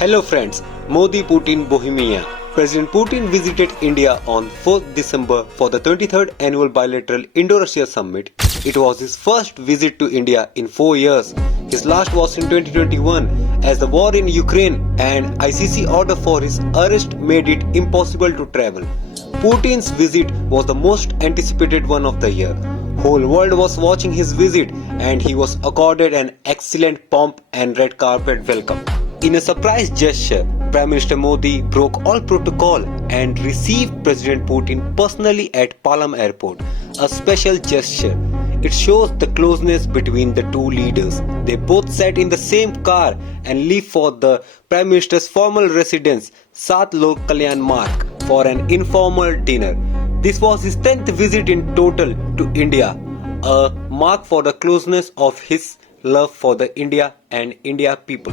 Hello friends, Modi-Putin Bohemia. President Putin visited India on 4th December for the 23rd annual bilateral Indo-Russia summit. It was his first visit to India in 4 years. His last was in 2021 as the war in Ukraine and ICC order for his arrest made it impossible to travel. Putin's visit was the most anticipated one of the year. Whole world was watching his visit and he was accorded an excellent pomp and red carpet welcome. In a surprise gesture, Prime Minister Modi broke all protocol and received President Putin personally at Palam Airport, a special gesture. It shows the closeness between the two leaders. They both sat in the same car and left for the Prime Minister's formal residence, Sat Lok Kalyan Marg, for an informal dinner. This was his 10th visit in total to India, a mark for the closeness of his love for the India and India people.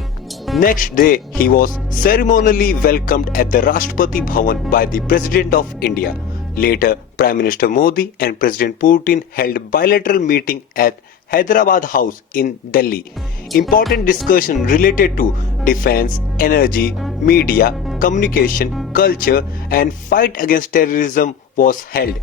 Next day, he was ceremonially welcomed at the Rashtrapati Bhavan by the President of India. Later, Prime Minister Modi and President Putin held bilateral meeting at Hyderabad House in Delhi. Important discussion related to defense, energy, media, communication, culture and fight against terrorism was held.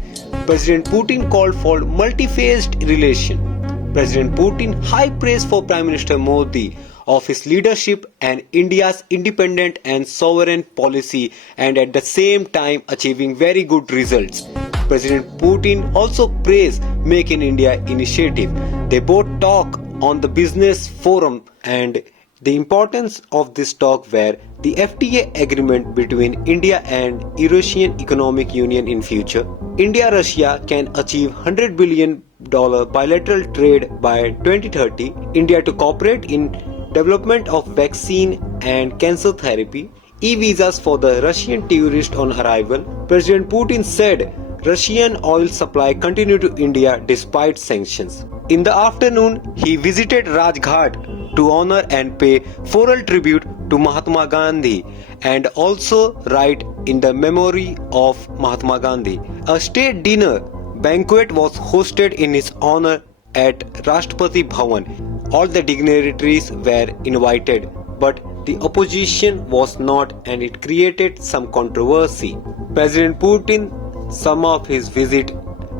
President Putin called for multi-phased relation. President Putin high praise for Prime Minister Modi of his leadership and India's independent and sovereign policy and at the same time achieving very good results. President Putin also praised Make in India initiative. They both talk on the business forum and the importance of this talk were the FTA agreement between India and Eurasian Economic Union in future. India-Russia can achieve $100 billion bilateral trade by 2030. India to cooperate in development of vaccine and cancer therapy. E-visas for the Russian tourist on arrival. President Putin said Russian oil supply continued to India despite sanctions. In the afternoon, he visited Rajghat to honor and pay floral tribute to Mahatma Gandhi and also write in the memory of Mahatma Gandhi. A state dinner banquet was hosted in his honor at Rashtrapati Bhavan. All the dignitaries were invited, but the opposition was not and it created some controversy. President Putin summed up his visit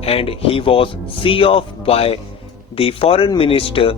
and he was seen off by the Foreign Minister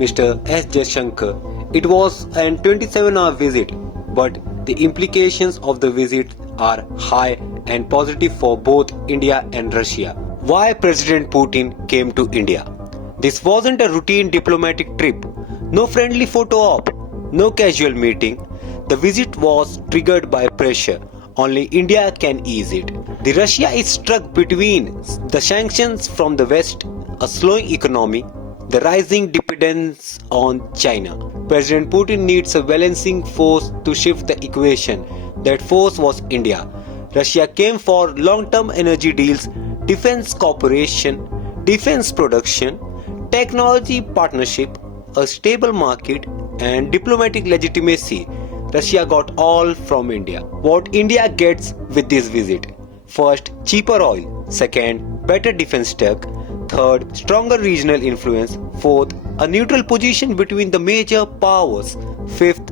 Mr. S. Jaishankar. It was an 27-hour visit, but the implications of the visit are high and positive for both India and Russia. Why President Putin came to India? This wasn't a routine diplomatic trip, no friendly photo op, no casual meeting. The visit was triggered by pressure. Only India can ease it. The Russia is stuck between the sanctions from the West, a slowing economy, the rising dependence on China. President Putin needs a balancing force to shift the equation. That force was India. Russia came for long-term energy deals, defense cooperation, defense production, technology partnership, a stable market and diplomatic legitimacy. Russia got all from India. What India gets with this visit? First, cheaper oil. Second, better defense tech. Third, stronger regional influence. Fourth, a neutral position between the major powers. Fifth,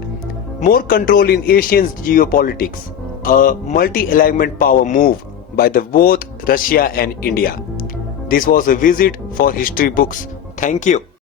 more control in Asian geopolitics. A multi-alignment power move by the both Russia and India. This was a visit for history books. Thank you.